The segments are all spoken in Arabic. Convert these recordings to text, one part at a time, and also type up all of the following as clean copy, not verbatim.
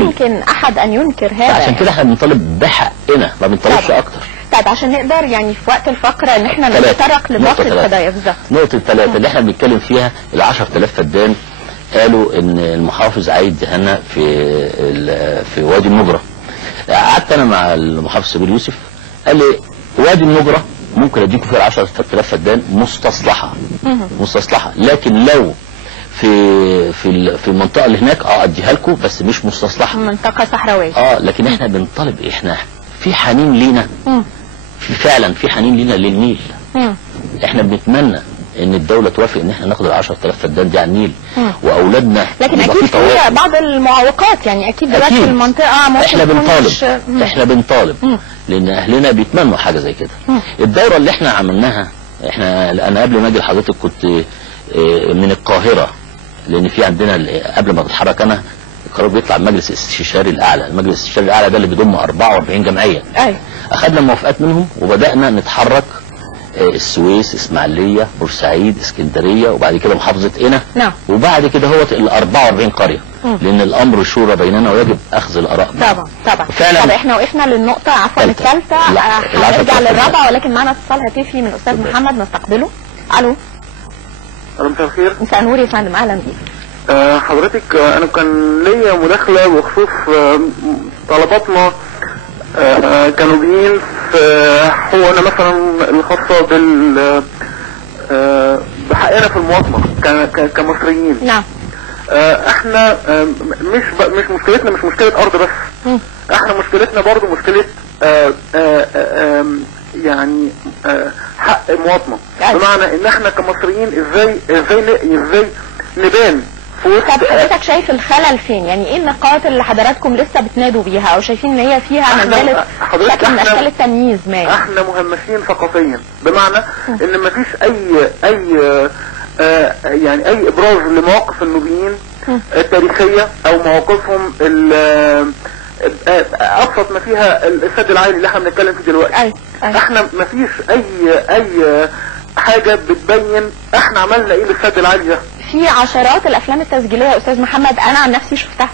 يمكن احد ان ينكر هذا. عشان كده احنا بنطالب بحقنا، ما بنطالبش اكتر. طيب عشان نقدر يعني في وقت الفقره ان احنا نتطرق لباقي القضايا. بالظبط. نقطه 3 اللي احنا بنتكلم فيها ال 10,000 فدان. قالوا ان المحافظ عايد دهنا في وادي النجره. قعدت انا مع المحافظ سمير يوسف، قال لي وادي النجره ممكن اديكم فيها 10,000 فدان مستصلحه، لكن لو في المنطقه اللي هناك اديها لكم، بس مش مستصلحه، منطقه صحراويه. لكن احنا بنطالب، احنا في حنين لينا، فعلا في حنين لينا للنيل. احنا بنتمنى ان الدولة توافق ان احنا ناخد ال 10,000 فدان دي على النيل واولادنا. لكن اكيد في بعض المعوقات، يعني اكيد دلوقتي في المنطقة ممكن احنا بنطالب لان اهلنا بيتمنوا حاجة زي كده. الدورة اللي احنا عملناها، انا قبل ما اجي لحضرتك كنت من القاهرة، لان في عندنا قبل ما بتحرك انا القرار بيطلع المجلس الاستشاري الاعلى. المجلس الاستشاري الاعلى ده اللي بيضم 44 جمعية. اخذنا موافقات منهم وبدأنا نتحرك السويس، اسماعيلية، بورسعيد، اسكندرية، وبعد كده محافظة قنا. وبعد كده هو ال 44 قرية. لان الامر شورى بيننا ويجب اخذ الاراء. طبعا. طب احنا وقفنا للنقطة عفوا الثالثة، هنرجع للرابعة، ولكن معنا اتصال هاتفي من الاستاذ محمد نستقبله. الو. مساء الخير. مساء النور يا فندم، اهلا بيك. حضرتك انا كان ليا مداخلة بخصوص طلباتنا كنوبيين في حقوقنا مثلا الخاصة بحقنا في المواطنة كمصريين. نعم. احنا مش مشكلتنا مش مشكلة ارض بس. احنا مشكلتنا برضو مشكلة يعني حق المواطنة. بمعنى ان احنا كمصريين ازاي نبان. طب حضرتك شايف الخلل فين؟ يعني ايه النقاط اللي حضراتكم لسه بتنادوا بيها او شايفين ان هي فيها مازالت شكل من اشكال التمييز؟ ما احنا مهمشين ثقافيا، بمعنى ان مفيش اي ابراز لمواقف النوبيين التاريخية او مواقفهم ابسط ما فيها السد العالي اللي احنا بنتكلم فيه دلوقتي. احنا مفيش اي حاجة بتبين احنا عملنا ايه للسد العالي ده. في عشرات الافلام التسجيلية يا استاذ محمد، انا عن نفسي شفتها.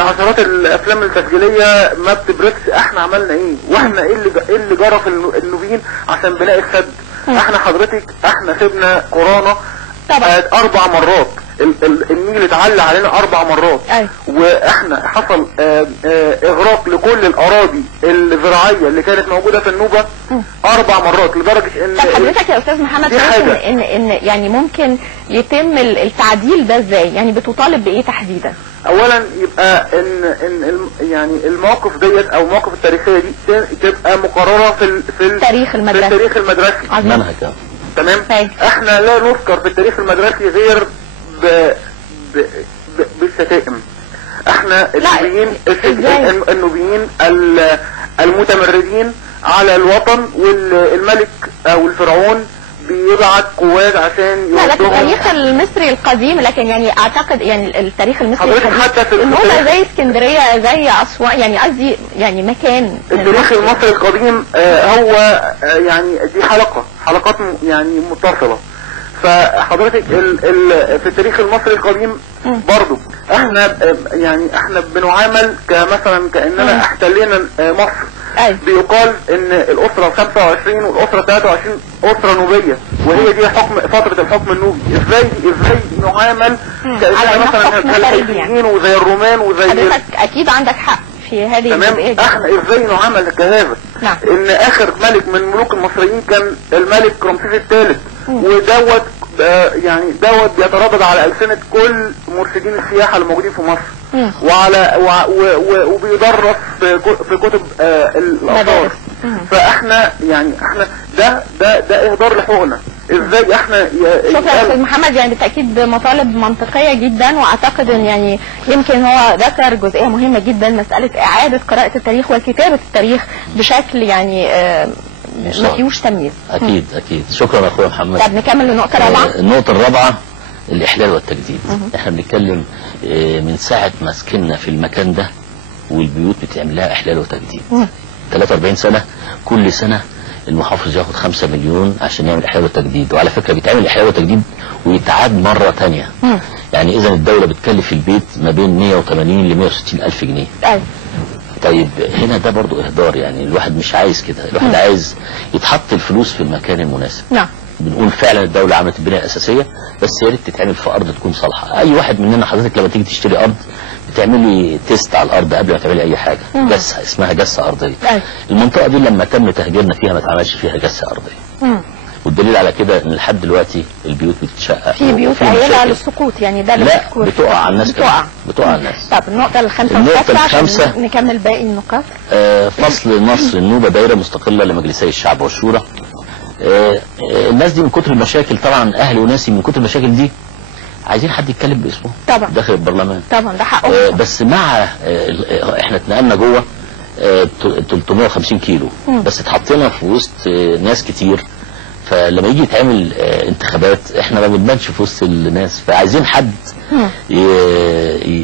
عشرات الافلام التسجيلية ما بتبركش احنا عملنا ايه، واحنا ايه اللي جرى في النوبيين عشان بناء السد. احنا حضرتك احنا سيبنا قرانا 4 مرات، النيل اتعلى علينا 4 مرات. واحنا حصل اغراق لكل الاراضي الزراعية اللي كانت موجودة في النوبة 4 مرات، لدرجة ان طب حضرتك يا استاذ محمد شايف ان يعني ممكن يتم التعديل ده ازاي؟ يعني بتطالب بايه تحديدا؟ اولا يبقى ان يعني المواقف ديت او المواقف التاريخية دي تبقى مقررة في التاريخ المدرسي. منهج. تمام. احنا لا نذكر في التاريخ المدرسي غير بالشتائم. احنا النوبيين المتمردين على الوطن، والملك او الفرعون بيبعت قوات عشان يوضعهم. لا، التاريخ المصري القديم، لكن يعني اعتقد يعني التاريخ المصري القديم حتى في النوبة زي اسكندرية زي اسوان، يعني قصدي يعني مكان التاريخ المصري القديم هو يعني دي حلقات يعني متصلة. فحضرتك في التاريخ المصري القديم برضو احنا احنا بنعامل كمثلا كأننا احتلينا مصر. بيقال ان الاسرة 25 والاسرة 23 اسرة نوبية، وهي دي فترة الحكم النوبي. ازاي نعامل كأننا مثلا الحيثيين وزي الرومان وزي حضرتك اكيد عندك حق في هذه الجزئية. احنا ازاي نعامل كهذا؟ نعم. ان اخر ملك من ملوك المصريين كان الملك رمسيس الثالث، ودوت يعني دوت بيتردد على ألسنة كل مرشدين السياحة اللي موجودين في مصر، وبيدرس في كتب الآثار. فاحنا يعني احنا ده اهدار لحقوقنا. ازاي احنا شكرا يا استاذ محمد، يعني بالتاكيد مطالب منطقيه جدا، واعتقد ان يعني يمكن هو ذكر جزئيه مهمه جدا، مساله اعاده قراءه التاريخ وكتابه التاريخ بشكل يعني ما فيهوش تمييز. اكيد. شكرا يا اخويا محمد. طب نكمل للنقطه الرابعه. النقطه الرابعه الاحلال والتجديد. احنا بنتكلم من ساعه ما سكننا في المكان ده والبيوت بتعمل لها احلال وتجديد. 43 سنه، كل سنه المحافظ ياخد 5 مليون عشان يعمل احياء وتجديد، وعلى فكره بيتعمل احياء وتجديد ويتعاد مره ثانيه. يعني اذا الدوله بتكلف البيت ما بين 180 ل 160 الف جنيه. ايوه. طيب هنا ده برضو اهدار، يعني الواحد مش عايز كده، الواحد عايز يتحط الفلوس في المكان المناسب. نعم. بنقول فعلا الدوله عملت البنيه الاساسيه، بس يا ريت تتعمل في ارض تكون صالحه. اي واحد مننا حضرتك لما تيجي تشتري ارض بتعملي تيست على الارض قبل ما تعملي اي حاجه، جسه اسمها جسه ارضيه. المنطقه دي لما تم تهجيرنا فيها ما اتعملش فيها جسه ارضيه. والدليل على كده ان لحد دلوقتي البيوت بتتشقق، في بيوت قليله للسقوط، يعني ده اللي لا بتقع على الناس، بتقع على الناس. طب النقطه الخامسه عشان نكمل باقي النقاط. فصل مصر النوبه دائره مستقله لمجلسي الشعب والشورى. الناس دي من كتر المشاكل، طبعا اهلي وناسي من كتر المشاكل دي عايزين حد يتكلم باسمه طبعا داخل البرلمان. طبعا ده حقهم. بس مع احنا اتنقلنا جوه 350 كيلو بس اتحطينا في وسط ناس كتير، فلما يجي يتعمل انتخابات احنا ما بنبانش في وسط الناس، فعايزين حد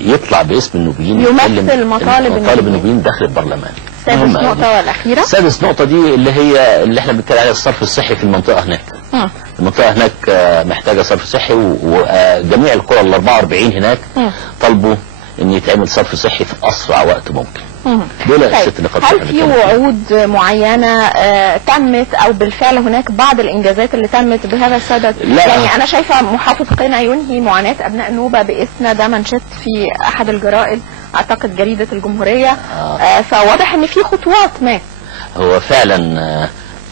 يطلع باسم النوبيين يمثل مطالب النوبيين داخل البرلمان. سادس نقطة والأخيرة. سادس نقطة دي اللي احنا بنتكلم عليها الصرف الصحي في المنطقة هناك. المنطقة هناك محتاجة صرف صحي، وجميع القرى ال 44 هناك طلبوا ان يتعمل صرف صحي في اسرع وقت ممكن. دول الست نقاط. هل في وعود معينة تمت او بالفعل هناك بعض الانجازات اللي تمت بهذا السبب؟ يعني انا شايفة محافظ قنا ينهي معاناة ابناء النوبة باسم، ده منشط في احد الجرائد اعتقد جريدة الجمهورية. فواضح ان في خطوات ما. هو فعلا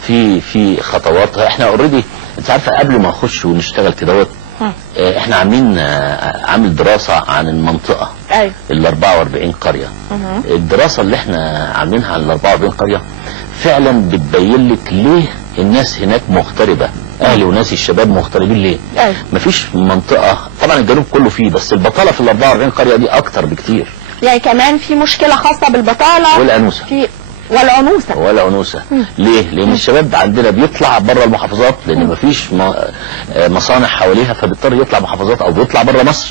في خطوات. احنا اوريدي انت عارفة قبل ما نخش ونشتغل كدهوت احنا عامل دراسة عن المنطقة ال 44 قرية. الدراسة اللي احنا عاملينها عن ال 44 قرية فعلا بتبين لك ليه الناس هناك مغتربة، اهلي وناسي الشباب مغتربين ليه. مفيش منطقة، طبعا الجنوب كله فيه، بس البطالة في ال 44 قرية دي اكتر بكتير. يعني كمان في مشكلة خاصة بالبطالة والعنوسة والعنوسة. ليه؟ لان الشباب عندنا بيطلع بره المحافظات لان مفيش مصانع حواليها، فبيضطر يطلع محافظات او بيطلع بره مصر.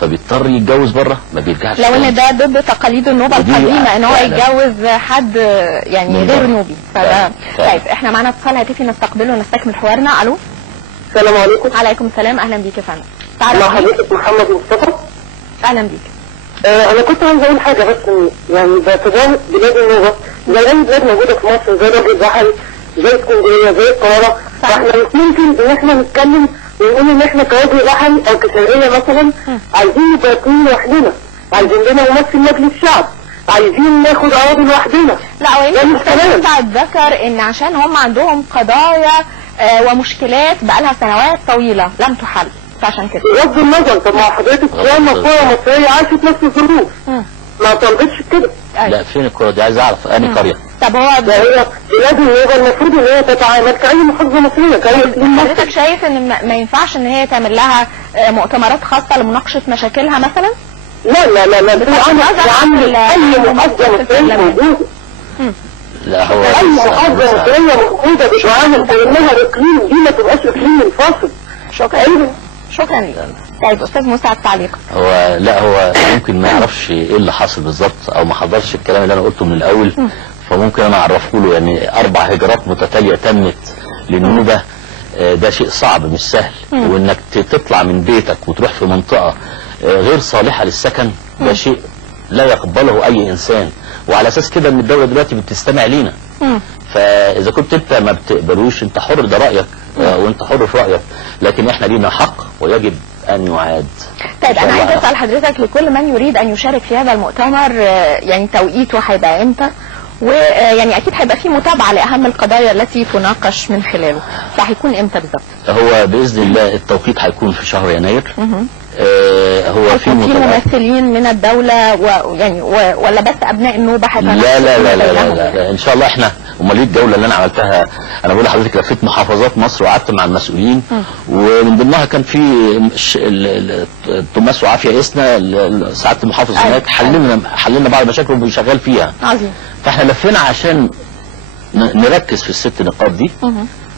فبيضطر يتجوز بره، ما بيرجعش. لو ان ده ضد تقاليد النوبة القديمة ان هو يتجوز حد يعني غير نوبي. طيب احنا معانا اتصال هاتفي نستقبله ونستكمل حوارنا. الو. السلام عليكم. عليكم السلام، اهلا بيك يا فندم. مع حضرتك محمد مصطفى. اهلا بيك. انا كنت عايز اقول حاجه بس، يعني باعتبار بلاد النوبه زي اي بلاد موجوده في مصر، زي راجل بحري، زي اسكندريه، زي القاهره، فاحنا مش ممكن ان احنا نتكلم ونقول ان احنا كوادي بحري او كشرقيه مثلا عايزين نبقى اتنين لوحدنا، عايزين لنا ممثل مجلس الشعب، عايزين ناخد اراضي لوحدنا. لا ويمكن سعد ذكر ان عشان هم عندهم قضايا ومشكلات بقالها سنوات طويله لم تحل، فعشان كده بغض النظر. طب ما حضرتك ياما قرى مصريه عاشت نفس الظروف ما طلبتش كده. لا فين القرى دي؟ عايز اعرف انهي قريه. طب هو ده هي بلاد النوبه المفروض ان هي تتعامل كاي محافظه مصريه كاي اقليم مصري. حضرتك شايف ان ما ينفعش ان هي تعمل لها مؤتمرات خاصه لمناقشه مشاكلها مثلا؟ لا بتعمل اي محافظه مصريه موجوده. لا هو اي محافظه مصريه موجوده بتعامل كانها اقليم، دي ما تبقاش اقليم منفصل. شكرا لك. طيب استاذ مسعد تعليق. هو ممكن ما يعرفش ايه اللي حاصل بالظبط او ما حضرش الكلام اللي انا قلته من الاول، فممكن انا اعرفه له. يعني 4 هجرات متتاليه تمت للنوبه، ده شيء صعب مش سهل. وانك تطلع من بيتك وتروح في منطقه غير صالحه للسكن ده شيء لا يقبله اي انسان، وعلى اساس كده ان الدوله دلوقتي بتستمع لينا. فاذا كنت انت ما بتقبلوش انت حر، ده رايك وانت حر في رايك، لكن احنا لينا حق ويجب ان يعاد. طيب انا عايز اسال حضرتك لكل من يريد ان يشارك في هذا المؤتمر، يعني توقيته هيبقى امتى؟ ويعني اكيد هيبقى في متابعه لاهم القضايا التي تناقش من خلاله، فهيكون امتى بالظبط؟ هو باذن الله التوقيت هيكون في شهر يناير. هو في ممثلين من الدوله ويعني ولا بس ابناء النوبه لا لا لا لا لا لا ان شاء الله. احنا امال ايه الجوله اللي انا عملتها؟ انا بقول لحضرتك لفيت محافظات مصر وقعدت مع المسؤولين، ومن ضمنها كان في توماس وعافيه اسنا سعاده المحافظ هناك، حللنا بعض المشاكل وبنشغال فيها. عظيم. فاحنا لفينا عشان نركز في ال6 نقاط دي،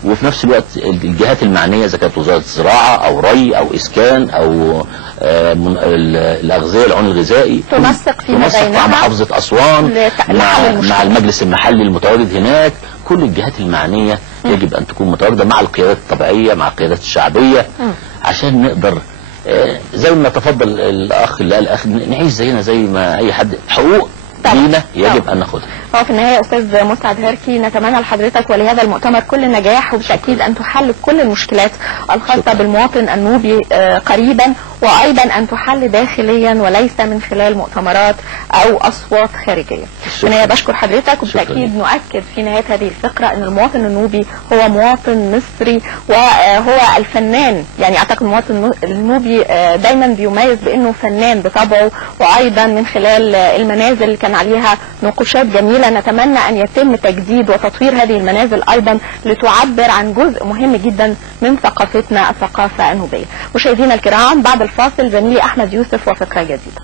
وفي نفس الوقت الجهات المعنيه اذا كانت وزاره الزراعه او ري او اسكان او الاغذيه العنصر الغذائي تنسق مع محافظه اسوان مع المجلس المحلي المتواجد هناك، كل الجهات المعنيه يجب ان تكون متواجده مع القيادات الطبيعيه، مع القيادات الشعبيه، عشان نقدر زي ما تفضل الاخ اللي قال نعيش زينا زي ما اي حد، حقوق لينا يجب ان ناخدها. في النهايه استاذ مسعد هركي، نتمنى لحضرتك ولهذا المؤتمر كل نجاح، وبالتاكيد ان تحل كل المشكلات الخاصه بالمواطن النوبي قريبا، وايضا ان تحل داخليا وليس من خلال مؤتمرات او اصوات خارجيه. في النهايه بشكر حضرتك، وبالتاكيد نؤكد في نهايه هذه الفقره ان المواطن النوبي هو مواطن مصري وهو الفنان، يعني اعتقد المواطن النوبي دايما بيميز بانه فنان بطبعه، وايضا من خلال المنازل اللي كان عليها نقوشات جميله. نتمنى ان يتم تجديد وتطوير هذه المنازل ايضا لتعبر عن جزء مهم جدا من ثقافتنا، الثقافه النوبيه. مشاهدينا الكرام، بعد الفاصل زميلي احمد يوسف وفقره جديده.